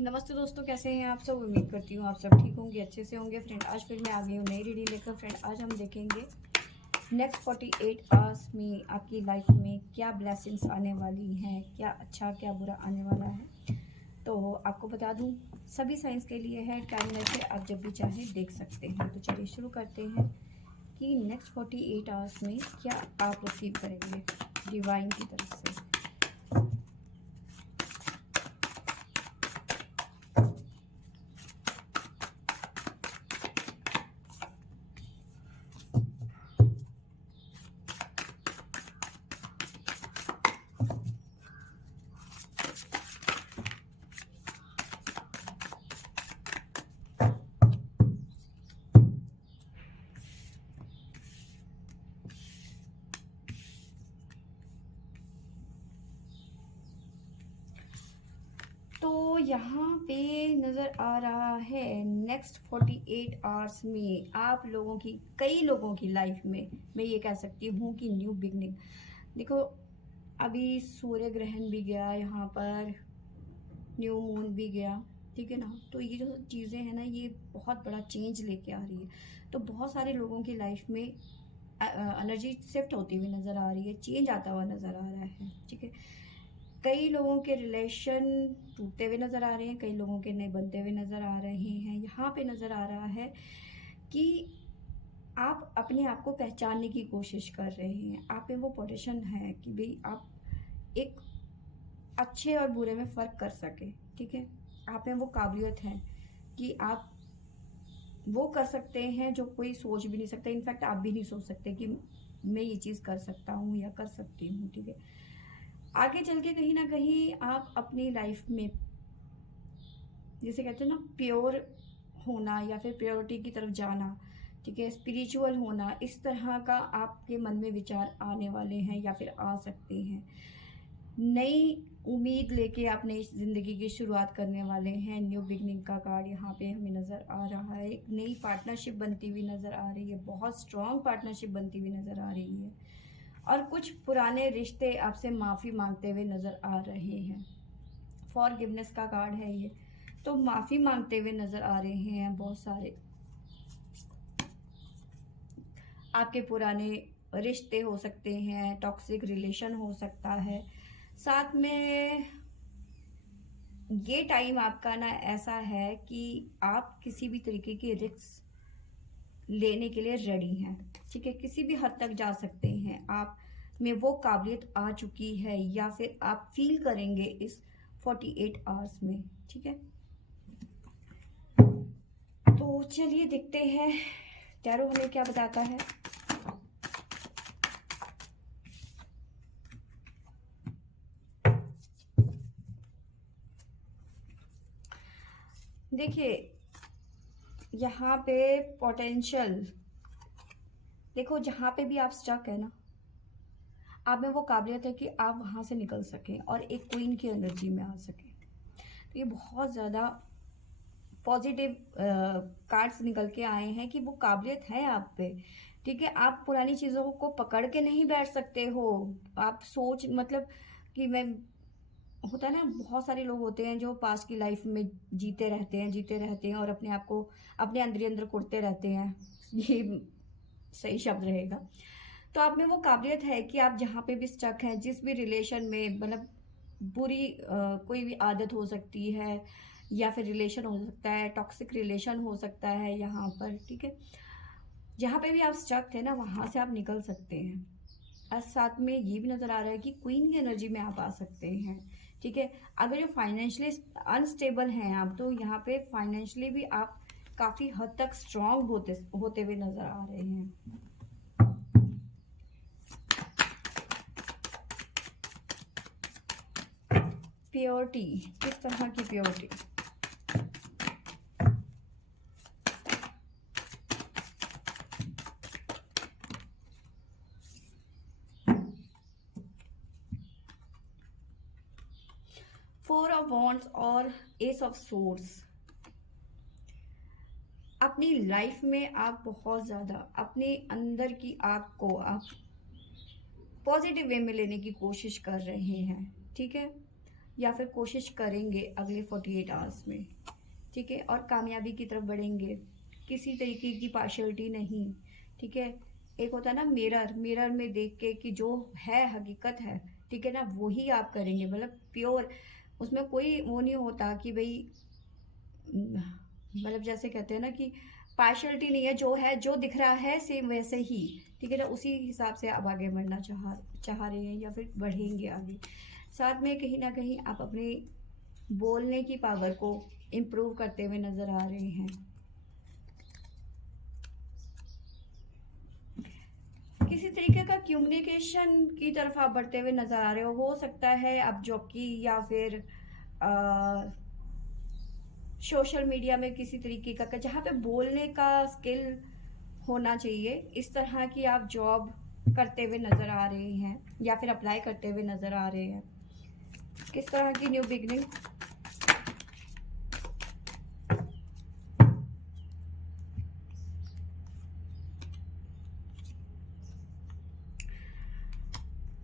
नमस्ते दोस्तों, कैसे हैं आप सब। उम्मीद करती हूँ आप सब ठीक होंगे, अच्छे से होंगे। फ्रेंड, आज फिर मैं आ गई हूँ नई रीडिंग लेकर। फ्रेंड, आज हम देखेंगे नेक्स्ट 48 आवर्स में आपकी लाइफ में क्या ब्लेसिंग्स आने वाली हैं, क्या अच्छा क्या बुरा आने वाला है। तो आपको बता दूँ, सभी साइंस के लिए है। टाइम से आप जब भी चाहें देख सकते हैं। तो चलिए शुरू करते हैं कि नेक्स्ट 48 आवर्स में क्या आप रिसीव करेंगे डिवाइन की तरफ से। तो यहाँ पे नज़र आ रहा है नेक्स्ट 48 आवर्स में आप लोगों की, कई लोगों की लाइफ में मैं ये कह सकती हूँ कि न्यू बिगनिंग। देखो, अभी सूर्य ग्रहण भी गया यहाँ पर, न्यू मून भी गया, ठीक है ना। तो ये जो चीज़ें हैं ना, ये बहुत बड़ा चेंज लेके आ रही है। तो बहुत सारे लोगों की लाइफ में एनर्जी शिफ्ट होती हुई नज़र आ रही है, चेंज आता हुआ नज़र आ रहा है, ठीक है। कई लोगों के रिलेशन टूटते हुए नज़र आ रहे हैं, कई लोगों के नए बनते हुए नज़र आ रहे हैं। यहाँ पे नज़र आ रहा है कि आप अपने आप को पहचानने की कोशिश कर रहे हैं। आप में वो पोटेंशियल है कि भाई आप एक अच्छे और बुरे में फ़र्क कर सके, ठीक है। आप में वो काबिलियत है कि आप वो कर सकते हैं जो कोई सोच भी नहीं सकता। इनफैक्ट आप भी नहीं सोच सकते कि मैं ये चीज़ कर सकता हूँ या कर सकती हूँ, ठीक है। आगे चल के कहीं ना कहीं आप अपनी लाइफ में, जिसे कहते हैं ना, प्योर होना या फिर प्योरिटी की तरफ जाना, ठीक है, स्पिरिचुअल होना, इस तरह का आपके मन में विचार आने वाले हैं या फिर आ सकते हैं। नई उम्मीद लेके आप नई ज़िंदगी की शुरुआत करने वाले हैं। न्यू बिगनिंग का कार्ड यहाँ पे हमें नज़र आ रहा है। एक नई पार्टनरशिप बनती हुई नज़र आ रही है, बहुत स्ट्रॉन्ग पार्टनरशिप बनती हुई नज़र आ रही है। और कुछ पुराने रिश्ते आपसे माफ़ी मांगते हुए नज़र आ रहे हैं। फॉरगिवनेस का कार्ड है ये। तो माफ़ी मांगते हुए नज़र आ रहे हैं बहुत सारे। आपके पुराने रिश्ते हो सकते हैं, टॉक्सिक रिलेशन हो सकता है। साथ में ये टाइम आपका ना ऐसा है कि आप किसी भी तरीके की रिस्क लेने के लिए रेडी हैं, ठीक है। किसी भी हद तक जा सकते हैं। आप में वो काबिलियत आ चुकी है या फिर आप फील करेंगे इस 48 आवर्स में, ठीक है। तो चलिए देखते हैं टैरो हमें क्या बताता है। देखिए, यहाँ पे पोटेंशियल, देखो जहाँ पे भी आप स्टक है ना, आप में वो काबिलियत है कि आप वहाँ से निकल सकें और एक क्वीन की एनर्जी में आ सकें। तो ये बहुत ज़्यादा पॉजिटिव कार्ड्स निकल के आए हैं कि वो काबिलियत है आप पे, ठीक है। आप पुरानी चीज़ों को पकड़ के नहीं बैठ सकते हो। आप सोच, मतलब कि मैं, होता है ना, बहुत सारे लोग होते हैं जो पास्ट की लाइफ में जीते रहते हैं और अपने आप को अपने अंदर ही अंदर कुढ़ते रहते हैं। ये सही शब्द रहेगा। तो आप में वो काबिलियत है कि आप जहाँ पे भी स्टक हैं, जिस भी रिलेशन में, मतलब बुरी कोई भी आदत हो सकती है या फिर रिलेशन हो सकता है, टॉक्सिक रिलेशन हो सकता है यहाँ पर, ठीक है। जहाँ पे भी आप स्टक थे ना, वहाँ से आप निकल सकते हैं। और साथ में ये भी नज़र आ रहा है कि क्वीन की एनर्जी में आप आ सकते हैं, ठीक है। अगर जो फाइनेंशियली अनस्टेबल हैं आप, तो यहाँ पे फाइनेंशियली भी आप काफ़ी हद तक स्ट्रांग होते होते हुए नज़र आ रहे हैं। प्योरिटी, किस तरह की प्योरिटी। फोर ऑफ वॉन्ड्स और एस ऑफ सोर्ड्स। अपनी लाइफ में आप बहुत ज़्यादा अपने अंदर की आग को आप पॉजिटिव वे में लेने की कोशिश कर रहे हैं, ठीक है। या फिर कोशिश करेंगे अगले 48 आवर्स में, ठीक है, और कामयाबी की तरफ बढ़ेंगे। किसी तरीके की पार्शियलिटी नहीं, ठीक है। एक होता है ना मिरर, मिरर में देख के कि जो है हकीकत है, ठीक है ना, वही आप करेंगे, मतलब प्योर। उसमें कोई वो नहीं होता कि भाई मतलब जैसे कहते हैं ना कि पार्शियलिटी नहीं है, जो है जो दिख रहा है सेम वैसे ही, ठीक है ना, उसी हिसाब से आप आगे बढ़ना चाह रहे हैं या फिर बढ़ेंगे आगे। साथ में कहीं ना कहीं आप अपने बोलने की पावर को इम्प्रूव करते हुए नज़र आ रहे हैं। किसी तरीके का कम्युनिकेशन की तरफ आप बढ़ते हुए नज़र आ रहे हो सकता है आप जॉकी या फिर सोशल मीडिया में किसी तरीके का जहाँ पे बोलने का स्किल होना चाहिए, इस तरह की आप जॉब करते हुए नज़र आ रहे हैं या फिर अप्लाई करते हुए नज़र आ रहे हैं। किस तरह की न्यू बिगनिंग?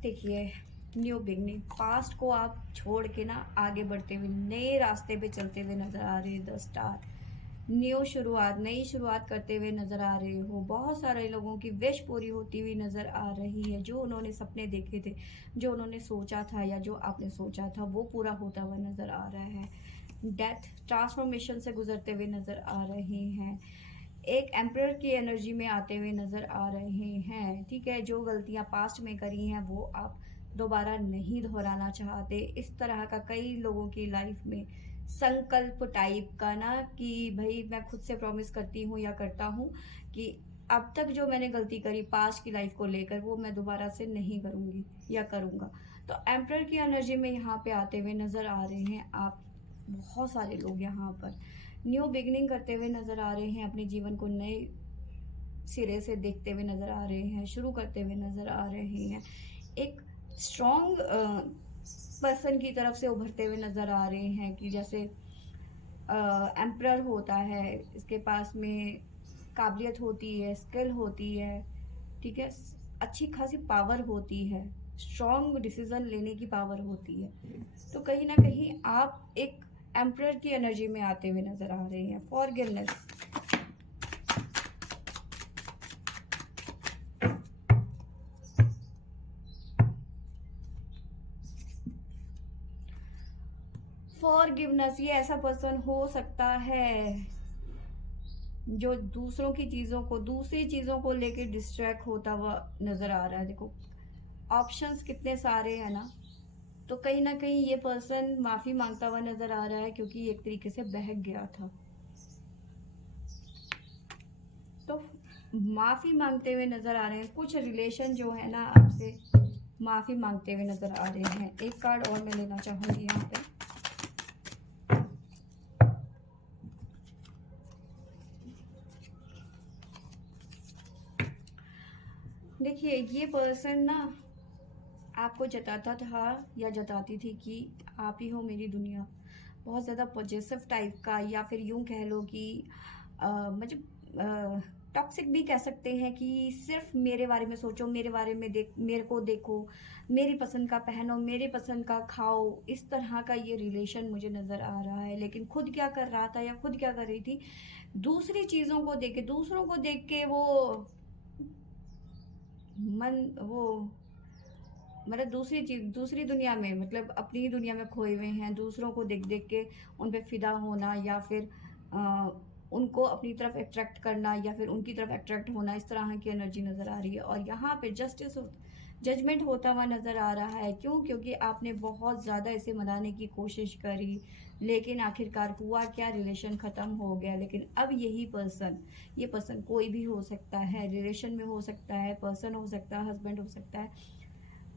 देखिए, न्यू बिगनिंग, पास्ट को आप छोड़ के ना आगे बढ़ते हुए नए रास्ते पे चलते हुए नज़र आ रहे हैं। द स्टार, न्यू शुरुआत, नई शुरुआत करते हुए नज़र आ रहे हो। बहुत सारे लोगों की विश पूरी होती हुई नज़र आ रही है। जो उन्होंने सपने देखे थे, जो उन्होंने सोचा था या जो आपने सोचा था, वो पूरा होता हुआ नज़र आ रहा है। डेथ, ट्रांसफॉर्मेशन से गुजरते हुए नज़र आ रहे हैं। एक एम्परर की एनर्जी में आते हुए नज़र आ रहे हैं, ठीक है। जो गलतियां पास्ट में करी हैं वो आप दोबारा नहीं दोहराना चाहते। इस तरह का कई लोगों की लाइफ में संकल्प टाइप का ना कि भाई मैं खुद से प्रॉमिस करती हूँ या करता हूँ कि अब तक जो मैंने गलती करी पास्ट की लाइफ को लेकर वो मैं दोबारा से नहीं करूँगी या करूँगा। तो एम्परर की एनर्जी में यहाँ पे आते हुए नज़र आ रहे हैं आप। बहुत सारे लोग यहाँ पर न्यू बिगनिंग करते हुए नज़र आ रहे हैं, अपने जीवन को नए सिरे से देखते हुए नज़र आ रहे हैं, शुरू करते हुए नज़र आ रहे हैं। एक स्ट्रॉन्ग पर्सन की तरफ से उभरते हुए नज़र आ रहे हैं कि जैसे एम्परर होता है, इसके पास में काबिलियत होती है, स्किल होती है, ठीक है, अच्छी खासी पावर होती है, स्ट्रॉन्ग डिसीजन लेने की पावर होती है। तो कहीं ना कहीं आप एक एम्परर की एनर्जी में आते हुए नजर आ रहे हैं। फॉरगिवनेस, फॉरगिवनेस, ये ऐसा पर्सन हो सकता है जो दूसरों की चीज़ों को, दूसरी चीज़ों को लेके डिस्ट्रैक्ट होता हुआ नज़र आ रहा है। देखो ऑप्शंस कितने सारे हैं ना, तो कहीं ना कहीं ये पर्सन माफ़ी मांगता हुआ नज़र आ रहा है क्योंकि एक तरीके से बहक गया था। तो माफ़ी मांगते हुए नज़र आ रहे हैं। कुछ रिलेशन जो है ना आपसे माफ़ी मांगते हुए नज़र आ रहे हैं। एक कार्ड और मैं लेना चाहूँगी यहाँ पे। देखिए, ये पर्सन ना आपको जताता था या जताती थी कि आप ही हो मेरी दुनिया। बहुत ज़्यादा पॉजिटिव टाइप का, या फिर यूं कह लो कि मतलब टॉक्सिक भी कह सकते हैं कि सिर्फ मेरे बारे में सोचो, मेरे बारे में मेरे को देखो, मेरी पसंद का पहनो, मेरी पसंद का खाओ। इस तरह का ये रिलेशन मुझे नज़र आ रहा है। लेकिन खुद क्या कर रहा था या खुद क्या कर रही थी, दूसरी चीज़ों को देख के, दूसरों को देख के वो वो मतलब दूसरी चीज, दूसरी दुनिया में, मतलब अपनी ही दुनिया में खोए हुए हैं। दूसरों को देख देख के उन पे फिदा होना या फिर उनको अपनी तरफ अट्रैक्ट करना या फिर उनकी तरफ अट्रैक्ट होना, इस तरह की एनर्जी नज़र आ रही है। और यहाँ पे जजमेंट होता हुआ नज़र आ रहा है। क्यों? क्योंकि आपने बहुत ज़्यादा इसे मनाने की कोशिश करी, लेकिन आखिरकार हुआ क्या, रिलेशन ख़त्म हो गया। लेकिन अब यही पर्सन, ये पर्सन कोई भी हो सकता है, रिलेशन में हो सकता है, पर्सन हो सकता है, हस्बैंड हो सकता है,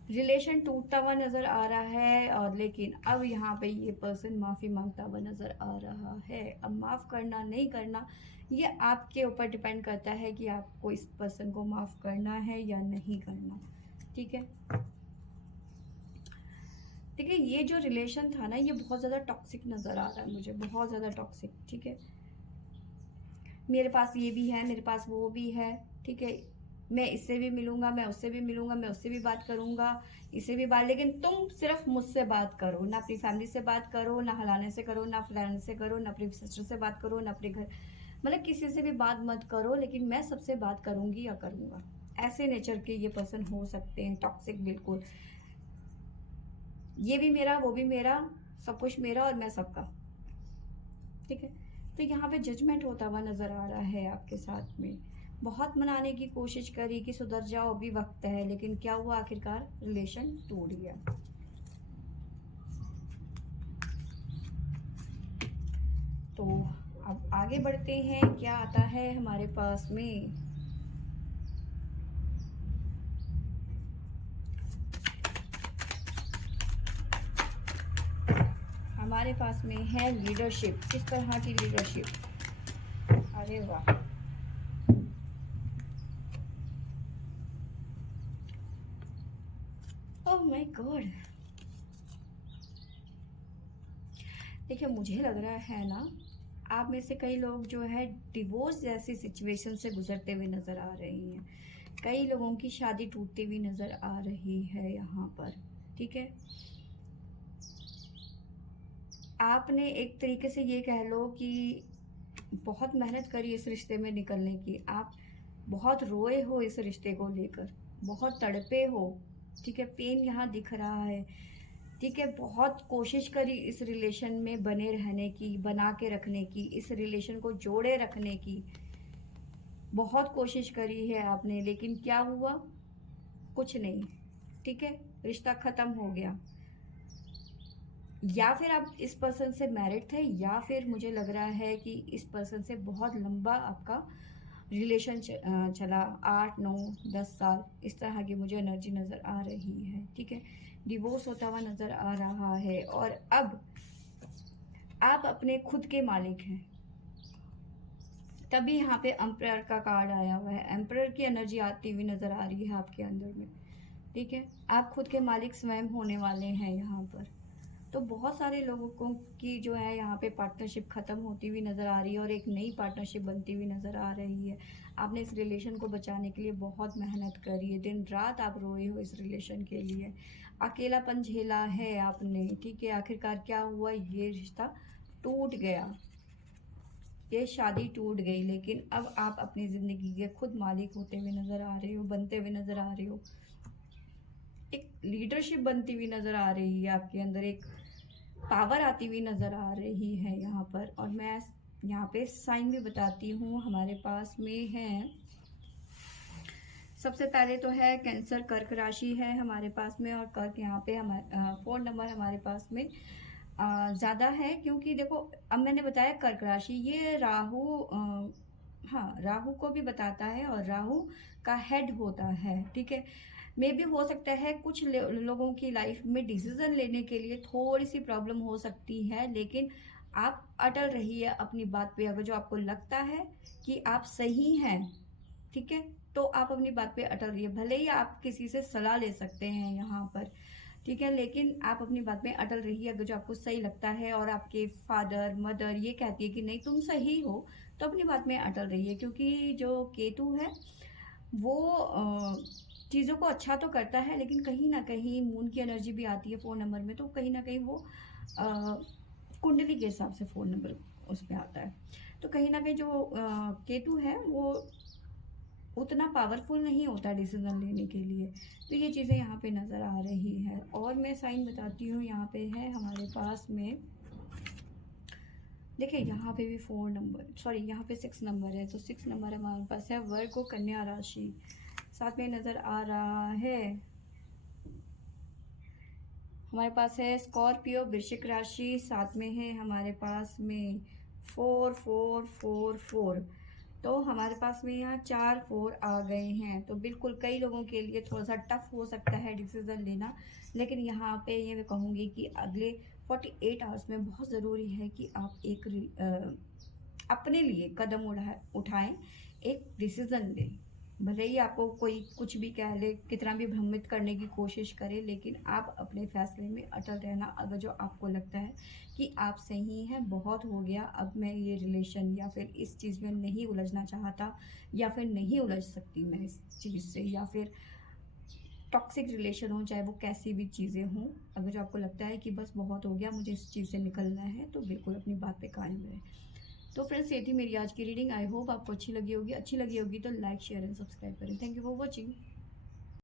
रिलेशन टूटता हुआ नज़र आ रहा है। और लेकिन अब यहाँ पे ये पर्सन माफ़ी मांगता हुआ नज़र आ रहा है। अब माफ़ करना नहीं करना ये आपके ऊपर डिपेंड करता है कि आपको इस पर्सन को माफ़ करना है या नहीं करना, ठीक है। देखिए, ये जो रिलेशन था ना, ये बहुत ज़्यादा टॉक्सिक नज़र आ रहा है मुझे, बहुत ज़्यादा टॉक्सिक, ठीक है। मेरे पास ये भी है, मेरे पास वो भी है, ठीक है। मैं इससे भी मिलूंगा, मैं उससे भी मिलूंगा, मैं उससे भी बात करूंगा, इससे भी बात, लेकिन तुम सिर्फ मुझसे बात करो, ना अपनी फैमिली से बात करो, ना हलाने से करो, ना फलाने से करो, ना अपनी सिस्टर से बात करो, ना अपने घर, मतलब किसी से भी बात मत करो, लेकिन मैं सबसे बात करूंगी या करूंगा। ऐसे नेचर के ये पर्सन हो सकते हैं, टॉक्सिक बिल्कुल, ये भी मेरा, वो भी मेरा, सब कुछ मेरा और मैं सबका। ठीक है, तो यहाँ पे जजमेंट होता हुआ नजर आ रहा है आपके साथ में। बहुत मनाने की कोशिश करी कि सुधर जाओ, अभी वक्त है, लेकिन क्या हुआ, आखिरकार रिलेशन टूट गया। तो अब आगे बढ़ते हैं, क्या आता है हमारे पास में। हमारे पास में है लीडरशिप। किस तरह की लीडरशिप? अरे वाह, ओह माय गॉड। देखिए, मुझे लग रहा है ना, आप में से कई लोग जो है डिवोर्स जैसी सिचुएशन से गुजरते हुए नज़र आ रही हैं। कई लोगों की शादी टूटती हुई नज़र आ रही है यहाँ पर। ठीक है, आपने एक तरीके से ये कह लो कि बहुत मेहनत करी इस रिश्ते में निकलने की, आप बहुत रोए हो इस रिश्ते को लेकर, बहुत तड़पे हो। ठीक है, पेन यहाँ दिख रहा है। ठीक है, बहुत कोशिश करी इस रिलेशन में बने रहने की, बना के रखने की, इस रिलेशन को जोड़े रखने की बहुत कोशिश करी है आपने, लेकिन क्या हुआ, कुछ नहीं। ठीक है, रिश्ता खत्म हो गया। या फिर आप इस पर्सन से मैरिड थे, या फिर मुझे लग रहा है कि इस पर्सन से बहुत लंबा आपका रिलेशन चला, 8 9 10 साल, इस तरह की मुझे एनर्जी नज़र आ रही है। ठीक है, डिवोर्स होता हुआ नज़र आ रहा है, और अब आप अपने खुद के मालिक हैं। तभी यहाँ पे एम्परर का कार्ड आया हुआ है, एम्परर की एनर्जी आती हुई नज़र आ रही है आपके अंदर में। ठीक है, आप खुद के मालिक स्वयं होने वाले हैं यहाँ पर। तो बहुत सारे लोगों को की जो है यहाँ पे पार्टनरशिप ख़त्म होती हुई नज़र आ रही है और एक नई पार्टनरशिप बनती हुई नज़र आ रही है। आपने इस रिलेशन को बचाने के लिए बहुत मेहनत करी है, दिन रात आप रोए हो इस रिलेशन के लिए, अकेलापन झेला है आपने। ठीक है, आखिरकार क्या हुआ, ये रिश्ता टूट गया, ये शादी टूट गई, लेकिन अब आप अपनी ज़िंदगी के खुद मालिक होते हुए नज़र आ रहे हो, बनते हुए नज़र आ रहे हो। एक लीडरशिप बनती हुई नज़र आ रही है आपके अंदर, एक पावर आती हुई नज़र आ रही है यहाँ पर। और मैं यहाँ पे साइन भी बताती हूँ, हमारे पास में है, सबसे पहले तो है कैंसर, कर्क राशि है हमारे पास में, और कर्क यहाँ पे हमारे 4 नंबर हमारे पास में ज़्यादा है, क्योंकि देखो अब मैंने बताया कर्क राशि, ये राहु हाँ, राहु को भी बताता है और राहु का हेड होता है। ठीक है, मे भी हो सकता है कुछ लोगों की लाइफ में डिसीजन लेने के लिए थोड़ी सी प्रॉब्लम हो सकती है, लेकिन आप अटल रहिए अपनी बात पे। अगर जो आपको लगता है कि आप सही हैं, ठीक है, तो आप अपनी बात पे अटल रहिए। भले ही आप किसी से सलाह ले सकते हैं यहाँ पर, ठीक है, लेकिन आप अपनी बात में अटल रहिए। अगर जो आपको सही लगता है और आपके फादर मदर ये कहती है कि नहीं तुम सही हो, तो अपनी बात में अटल रहिए, क्योंकि जो केतु है वो चीज़ों को अच्छा तो करता है, लेकिन कहीं ना कहीं मून की एनर्जी भी आती है 4 नंबर में, तो कहीं ना कहीं वो कुंडली के हिसाब से 4 नंबर उसमें आता है। तो कहीं ना कहीं जो केतु है वो उतना पावरफुल नहीं होता डिसीजन लेने के लिए। तो ये चीज़ें यहाँ पे नज़र आ रही है। और मैं साइन बताती हूँ, यहाँ पे है हमारे पास में, देखिए यहाँ पे भी 4 नंबर, सॉरी यहाँ पे 6 नंबर है, तो 6 नंबर हमारे पास है वर्ग को कन्या राशि, साथ में नज़र आ रहा है हमारे पास है स्कॉर्पियो वृश्चिक राशि, साथ में है हमारे पास में 4 4 4 4, तो हमारे पास में यहाँ 4 4 आ गए हैं। तो बिल्कुल कई लोगों के लिए थोड़ा सा टफ हो सकता है डिसीज़न लेना, लेकिन यहाँ पे ये मैं कहूँगी कि अगले 48 आवर्स में बहुत ज़रूरी है कि आप एक अपने लिए कदम उठाएं, एक डिसीज़न लें। भले ही आपको कोई कुछ भी कह ले, कितना भी भ्रमित करने की कोशिश करे, लेकिन आप अपने फैसले में अटल रहना। अगर जो आपको लगता है कि आप सही हैं, बहुत हो गया, अब मैं ये रिलेशन या फिर इस चीज़ में नहीं उलझना चाहता, या फिर नहीं उलझ सकती मैं इस चीज़ से, या फिर टॉक्सिक रिलेशन हो, चाहे वो कैसी भी चीज़ें हों, अगर जो आपको लगता है कि बस बहुत हो गया, मुझे इस चीज़ से निकलना है, तो बिल्कुल अपनी बात पे कायम रहें। तो फ्रेंड्स, ये थी मेरी आज की रीडिंग। आई होप आपको अच्छी लगी होगी। अच्छी लगी होगी तो लाइक, शेयर एंड सब्सक्राइब करें। Thank you for watching.